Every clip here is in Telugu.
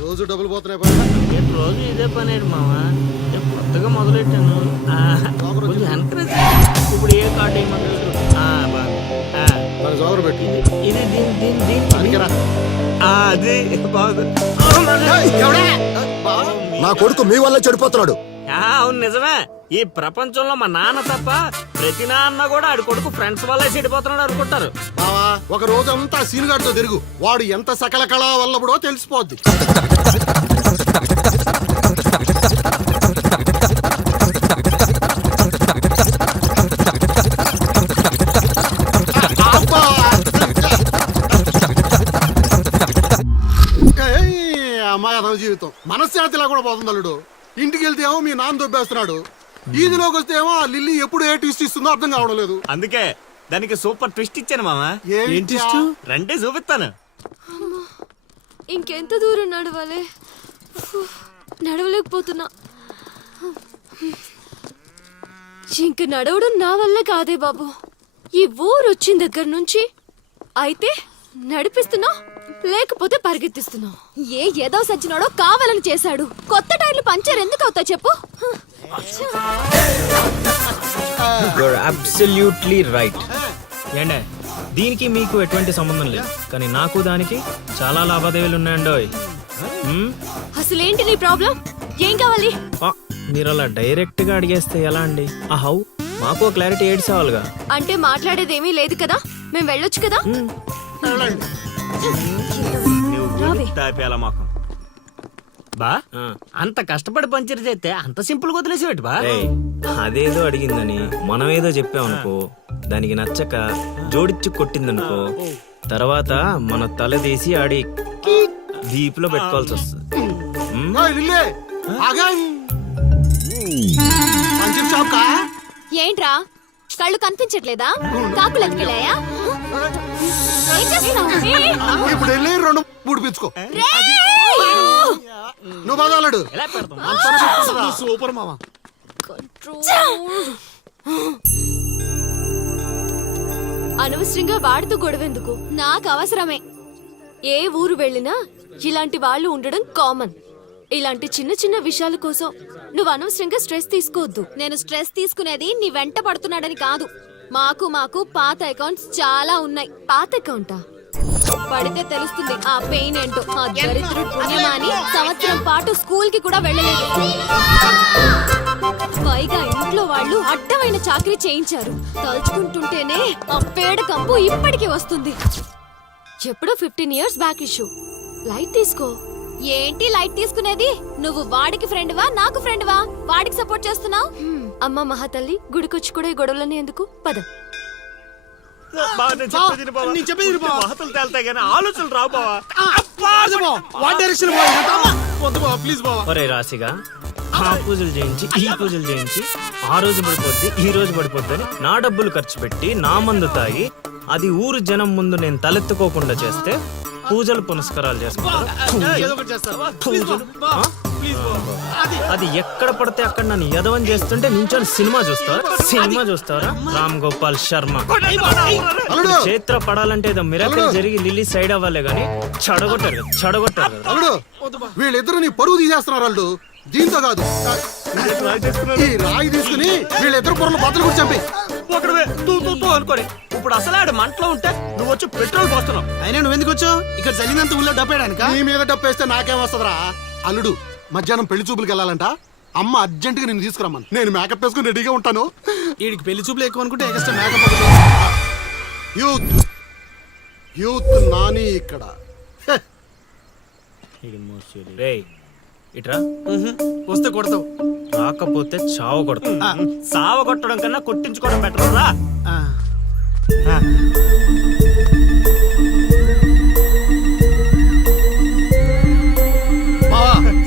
రోజు డబ్బులు పోతున్నాయి. రోజు ఇదే పని మావా. కొత్తగా మొదలెట్టాను. కొంచెం ఎంకరేజ్. ఇప్పుడు ఏ కార్డు ఏమంటారు? పెట్టి ఇది అది బాగుంది. నా కొడుకు మీ వల్ల చెడిపోతున్నాడు. అవును నిజమే. ఈ ప్రపంచంలో మా నాన్న తప్ప ప్రతి నాన్న కూడా ఆడి కొడుకు ఫ్రెండ్స్ వల్లే చెడిపోతున్నాడు అనుకుంటారు. బావా ఒక రోజు అంతా సీనుగాడితో తిరుగు, వాడు ఎంత సకల కళా వల్లబడో తెలిసిపోద్ది. అమ్మాయి అదవ జీవితం మనశ్శాంతిలా కూడా పోతుంది అల్లుడు. ఇంటికి వెళ్తే ఏమో మీ నాన్న దొబ్బేస్తున్నాడు, ఈదిలోకి వస్తే ఏమో ఆ లిల్లీ ఎప్పుడు ఏ ట్విస్ట్ ఇస్తుందో అర్థం కావడం లేదు. అందుకే దానికి సూపర్ ట్విస్ట్ ఇచ్చాను మామా. ఏం ట్విస్ట్? రండి చూపిస్తాను. ఇంకెంత దూరం నడవాలి? నడవలేకపోతున్నా. ఇంక నడవడం నా వల్ల కాదే బాబు. ఈ ఊరు వచ్చిన దగ్గర నుంచి అయితే నడిపిస్తున్నా, లేకపోతే పరిగెత్తిస్తున్నా. ఏదో సచ్చినాడో కావాలని చేశాడు. కొత్త టైర్లు పంచర్ ఎందుకు అవుతా చెప్పు. Absolutely right. ఏండే దీనికి మీకు ఎటువంటి సంబంధం లేదు, కానీ నాకు దానికి చాలా లావాదేవీలు ఉన్నాయండోయ్. అసలేంటి నీ ప్రాబ్లం? ఏం కావాలి? మీరు అలా డైరెక్ట్ గా అడిగేస్తే ఎలా అండి? హౌ మాకు క్లారిటీ ఏడ్చేవాళ్ళుగా. అంటే మాట్లాడేదేమీ లేదు కదా, మేము వెళ్ళొచ్చు కదా. బా అంత కష్టపడి పంచర్ చేస్తే అంత సింపుల్ గా వదిలేసేవాటి బా. అదేదో అడిగిందని మనం ఏదో చెప్పామనుకో, దానికి నచ్చక జోడిచ్చి కొట్టిందనుకో, తర్వాత మన తల తీసి ఆడి దీపులో పెట్టుకోవాల్సి వస్తుంది. ఏంట్రా కళ్ళు కనిపించట్లేదా? కాకులు ఎత్తుకెళ్ళాయా? ఇప్పుడు వెళ్ళి 2-3 పిచ్చుకో. నువ్వు బాగాడు సూపర్ మామా. అనవసరంగా వాడితో గొడవెందుకు? నాకు అవసరమే. ఏ ఊరు వెళ్ళినా ఇలాంటి వాళ్ళు ఉండడం కామన్. ఇలాంటి చిన్న చిన్న విషయాల కోసం నువ్వు అనవసరంగా స్ట్రెస్ తీసుకోవద్దు. నేను స్ట్రెస్ తీసుకునేది నీ వెంట పడుతున్నాడని కాదు. మాకు పాత అకౌంట్స్ చాలా ఉన్నాయి. పాత అకౌంటా? పడితే తెలుస్తుంది ఆ పెయిన్ ఏంటో. ఆ దరిద్రుడు పుణ్యమాని సంవత్సరం పాటు స్కూల్ కి కూడా వెళ్ళలేదు. పైగా ఇంట్లో వాళ్ళు అడ్డమైన చాకరీ చేయించారు. తలుచుకుంటుంటేనే ఆ పేడ కంపు ఇప్పటికీ వస్తుంది. ఎప్పుడో 15 years బ్యాక్ ఇష్యూ. లైట్ తీసుకో. ఏంటి లైట్ తీసుకునేది? నువ్వు వాడికి ఫ్రెండ్వా నాకు ఫ్రెండ్వా? వాడికి సపోర్ట్ చేస్తున్నావు? అమ్మ మహాతల్లి, గుడికొచ్చి కూడా ఈ గొడవలన్నీ ఎందుకు? పద. ఆలోచనలు రావు బావా. రాశిగా ఆ పూజలు చేయించి ఈ పూజలు చేయించి ఆ రోజు పడిపోద్ది ఈ రోజు పడిపోద్ది అని నా డబ్బులు ఖర్చు పెట్టి నా మందు తాగి అది ఊరు జనం ముందు నేను తలెత్తుకోకుండా చేస్తే పూజలు పునస్కారాలు చేసుకుంటారు. అది ఎక్కడ పడితే అక్కడ నన్ను యదవం చేస్తుంటే నించొని సినిమా చూస్తారా? రామ్ గోపాల్ శర్మ. చైత్ర పడాలంటే ఏదో మిరాకిల్ జరిగి లిల్లీ సైడ్ అవ్వాలే గానీ చెడగొట్టారు కదా. వీళ్ళిద్దరు నీ పరువు తీసేస్తున్నారు వాళ్ళు. దీంతో కాదు, ఈ రాయి తీసుకుని వీళ్ళిద్దరు పొరలు బద్దలు కూడా చంపి అనుకోని ఇప్పుడు అసలు ఆడు మంటలో ఉంటే నువ్వు వచ్చి పెట్రోల్ పోస్తున్నావు. అయినా నువ్వు ఎందుకు వచ్చావు? ఇక్కడ జరిగినంత ఊళ్ళో డప్పేయడానిక? నీ మీద డప్పేస్తే నాకేం వస్తుందిరా? అల్లుడు మధ్యాహ్నం పెళ్లి చూపులకు వెళ్ళాలంట. అమ్మ అర్జెంట్ గా నేను తీసుకురమ్మను. నేను మేకప్ వేసుకుని రెడీగా ఉంటాను. వీడికి పెళ్లి చూపులు ఎక్కువ అనుకుంటే ఎక్స్ట్రా మేకప్. యూత్ నాని ఇక్కడ. ఇట్రా. వస్తే కొడతావు, రాకపోతే చావ కొడతావు. సావ కొట్టడం కన్నా కొట్టించుకోవడం బెటర్ రా.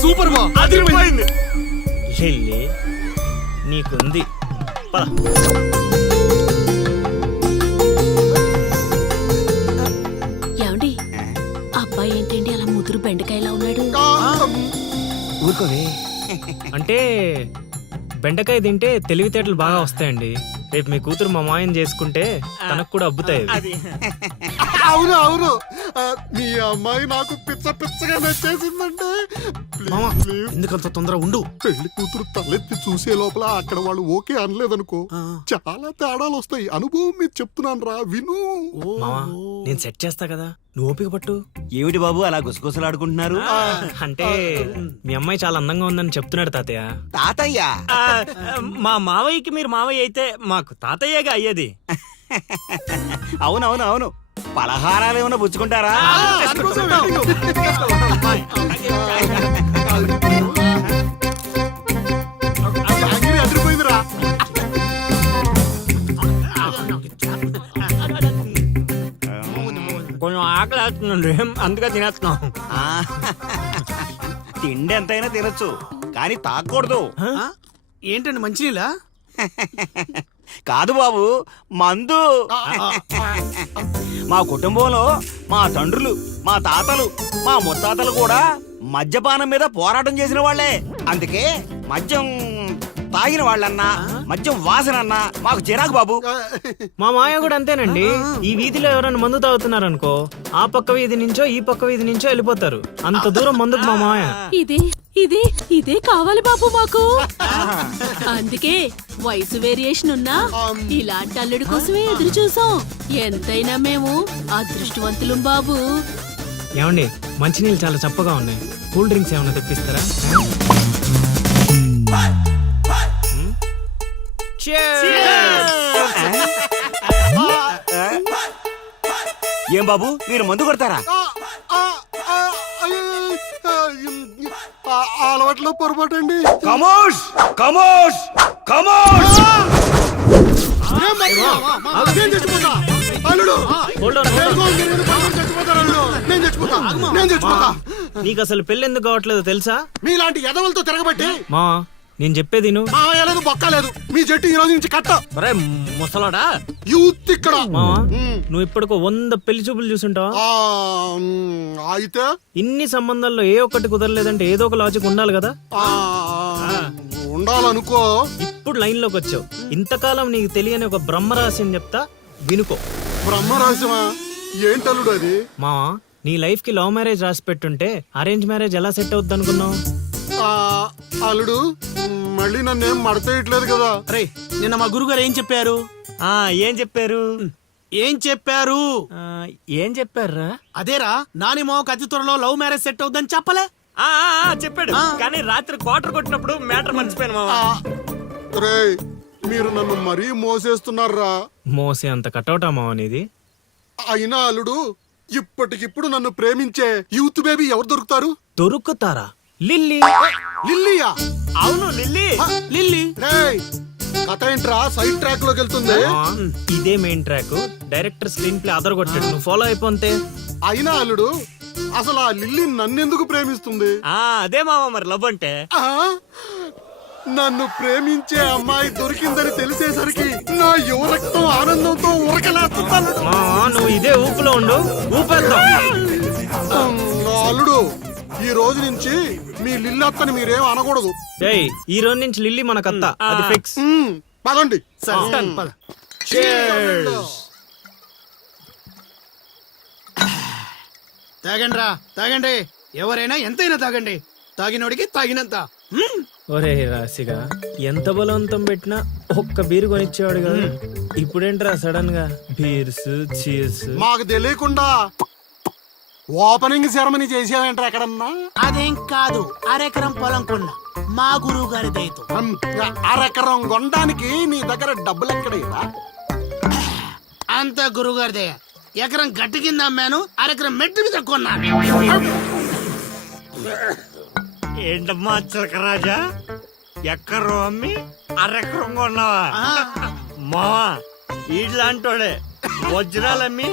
సూపర్ బా, అదిరిపోయింది. లిల్లీ నీకుంది. ఏమండి, అబ్బాయి ఏంటండి అలా ముదురు బెండకాయలా ఉన్నాడు? అంటే బెండకాయ తింటే తెలివితేటలు బాగా వస్తాయండి. రేపు మీ కూతురు మా మాయం చేసుకుంటే తనకు కూడా అబ్బుతాయి. అవును మీ అమ్మాయి నాకు పిచ్చ పిచ్చగా నచ్చేసిందంటే మామ ప్లీజ్ ఎందుకంత తొందర ఉండు. పెళ్లి కూతురు తలెత్తి చూసే లోపల అక్కడ వాళ్ళు ఓకే అనలేదనుకో చాలా తేడాలు వస్తాయి. అనుభవం మీద చెప్తున్నాను రా, విను. మావా నేను సెట్ చేస్తా కదా, నువ్వు ఓపిక పట్టు. ఏమిటి బాబు అలా గుసగుసలాడుకుంటున్నారు? అంటే మీ అమ్మాయి చాలా అందంగా ఉందని చెప్తున్నాడు తాతయ్య. తాతయ్య మా మావయ్యకి మీరు మావయ్య అయితే మాకు తాతయ్యగా అయ్యేది. అవునవును అవును. పలహారాలు ఏమైనా పుచ్చుకుంటారా? జాంగిరీ అదిరిపోయిందిరా. కొంచెం ఆకలి వేస్తుందండి, అందుకే తినేస్తున్నాం. ఆ, తిండి ఎంతైనా తినొచ్చు కానీ తాకూడదు. ఆ? ఏంటండి మంచినీళ్ళ? కాదు బాబు, మందు. మా కుటుంబంలో మా తండ్రులు, మా తాతలు, మా ముత్తాతలు కూడా మద్యపానం మీద పోరాటం చేసిన వాళ్లే. అందుకే మద్యం తాగిన వాళ్ళన్నా మద్యం వాసన అన్నా మాకు చిరాకు బాబు. మా మాయ కూడా అంతేనండి. ఈ వీధిలో ఎవరైనా మందు తాగుతున్నారనుకో, ఆ పక్క వీధి నుంచో ఈ పక్క వీధి నుంచో వెళ్ళిపోతారు. అంత దూరం మందుకు మా మాయ. ఇదే కావాలి బాబు మాకు. అందుకే వయసు వేరియేషన్ ఉన్నా ఇలాంటి అల్లుడి కోసమే ఎదురు చూసాం. ఎంతైనా మేము అదృష్టవంతులం బాబు. ఏమండి మంచినీళ్ళు చాలా చప్పగా ఉన్నాయి, కూల్ డ్రింక్స్ ఏమైనా తెప్పిస్తారా? ఏం బాబు మీరు మందు కొడతారా? ఆ అలవాట్లో పొరపాటు అండి. కమోష్ కమోష్ కమోష్. నేను చచ్చిపోతా అల్లుడు. నేను చచ్చిపోతా, నేను చచ్చిపోతా. నీకు అసలు పెళ్లి ఎందుకు కావట్లేదు తెలుసా? మీలాంటి ఎదవలతో తిరగబట్టి మా నేను చెప్పేది నువ్వు. మావయ్య లేదు, బొక్క లేదు. మీ జట్టు ఈ రోజు నుంచి కట్ట. ముసలాడా యూత్ ఇక్కడ. మావా నువ్వు ఇప్పటికో 100 పెళ్లి చూపులు చూసుంటావా? అయితే ఇన్ని సంబంధాల్లో ఏ ఒక్కటి కుదరలేదంటే ఏదో ఒక లాజిక్ ఉండాలి కదా. ఉండాలనుకో. ఇప్పుడు లైన్ లోకి వచ్చావు. ఇంతకాలం నీకు తెలియని ఒక బ్రహ్మరహస్యం చెప్తా, వినుకో. బ్రహ్మరహస్యమా? ఏంటల్లుడు అది? మావా నీ లైఫ్ కి లవ్ మ్యారేజ్ రాసి పెట్టుంటే అరేంజ్ మ్యారేజ్ ఎలా సెట్ అవుద్ది అనుకున్నావు? అల్లుడు మళ్ళీ నన్నేం మడతేయట్లేదు కదా. రే నిన్న మా గురుగారు ఏం చెప్పారు? ఏం చెప్పారు? ఏం చెప్పారు? ఏం చెప్పారా? అదేరా నాని మావకు అతి త్వరలో లవ్ మ్యారేజ్ సెట్ అవుద్దని చెప్పలే? చెప్పాడు, కానీ రాత్రి క్వార్టర్ కొట్టినప్పుడు మ్యాటర్ మర్చిపోయాను మావా. రేయ్ మీరు నన్ను మరీ మోసేస్తున్నారా? మోసే అంత కటౌటా మావా నీది? అయినా అల్లుడు ఇప్పటికిప్పుడు నన్ను ప్రేమించే యూత్ బేబీ ఎవరు దొరుకుతారు? దొరుకుతారా? లిల్లీ. లిల్లీయా? అవును లిల్లీ. లిల్లీ రేయ్ కథ ఏంట్రా సైడ్ ట్రాక్ లోకి వెళ్తుంది? ఇదే main track. Director screen play other కొట్టాడు, నువ్వు ఫాలో అయిపోతే. అయినా అల్లుడు అసలు ఆ లిల్లీ నన్నెందుకు ప్రేమిస్తుంది? అదే మావా మరి లవ్ అంటే. నన్ను ప్రేమించే అమ్మాయి దొరికిందని తెలిసేసరికి నా యువ రక్తం ఆనందంతో ఉరకలేస్తున్నాను. నువ్వు ఇదే ఊపులో ఉండు, ఊపేద్దాం. అల్లుడు ఈ రోజు నుంచి మీ లిల్లత్తని మీరేం అనకూడదు. ఏయ్ ఈ రోజు నుంచి లిల్లీ మన కత్త, అది ఫిక్స్. పదండి. తాగండి రా, తాగండి. ఎవరైనా ఎంతైనా తాగండి. తాగినోడికి తాగినంత. ఒరే రాశిగా ఎంత బలవంతం పెట్టినా ఒక్క బీరు కొనిచ్చేవాడు కదా. ఇప్పుడేంట్రా సడన్ గా బీర్స్ చీర్స్? మాకు తెలియకుండా ఓపెనింగ్ సెరమనీ చేసేవేంటారు ఎక్కడన్నా? అదేం కాదు, అరెకరం పొలం కొన్న మా గురువు గారి దయతో. అరెకరం కొనడానికి నీ దగ్గర డబ్బులు ఎక్కడేరా? అంత గురువు గారి దయ. ఎకరం గట్టి కింద అమ్మాను, అరెకరం మెట్టు మీద కొన్నాను. ఏంటమ్మా చిలకరాజా, ఎక్కరు అమ్మి అరెకరం కొన్నావా? మావా ఇట్లాంటోడే వజ్రాలమ్మి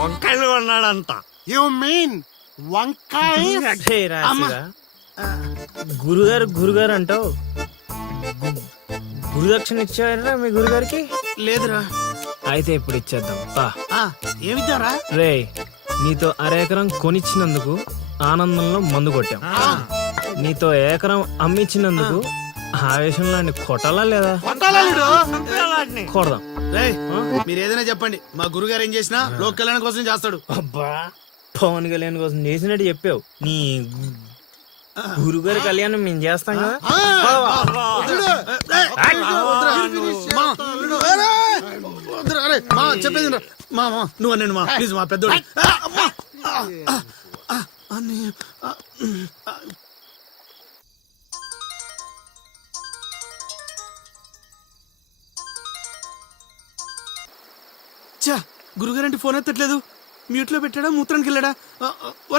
వంకాయలు కొన్నాడంట. యు మీన్ వంకాయ? గురుగారు గురుగారు అంటావు, గురుదక్షిణ ఇచ్చారా మీ గురుగారికి? లేదురా. అయితే ఇప్పుడు ఇచ్చేద్దాం. ఏమిద్దారా? రే నీతో అరెకరం కొనిచ్చినందుకు ఆనందంలో మందు కొట్టాం, నీతో ఏకరం అమ్మిచ్చినందుకు ఆవేశంలో అండి కొట్టాలా లేదా కొట్టాలల్లుడు కొడదాం. రేయ్, మీరు ఏదైనా చెప్పండి మా గురుగారు ఏం చేసినా లోక్ కళ్యాణం కోసం చేస్తాడు. అబ్బా పవన్ కళ్యాణ్ కోసం చేసినట్టు చెప్పావు. నీ గురుగారి కళ్యాణం మేము చేస్తాం కదా. చెప్పేది వినరా. మా నువ్వు అనండి మా ప్లీజ్ మా పెద్దోడు. గురుగారంటే ఫోన్ ఎత్తట్లేదు. మ్యూట్ లో పెట్టాడా, మూత్రానికి వెళ్ళాడా? ఒరే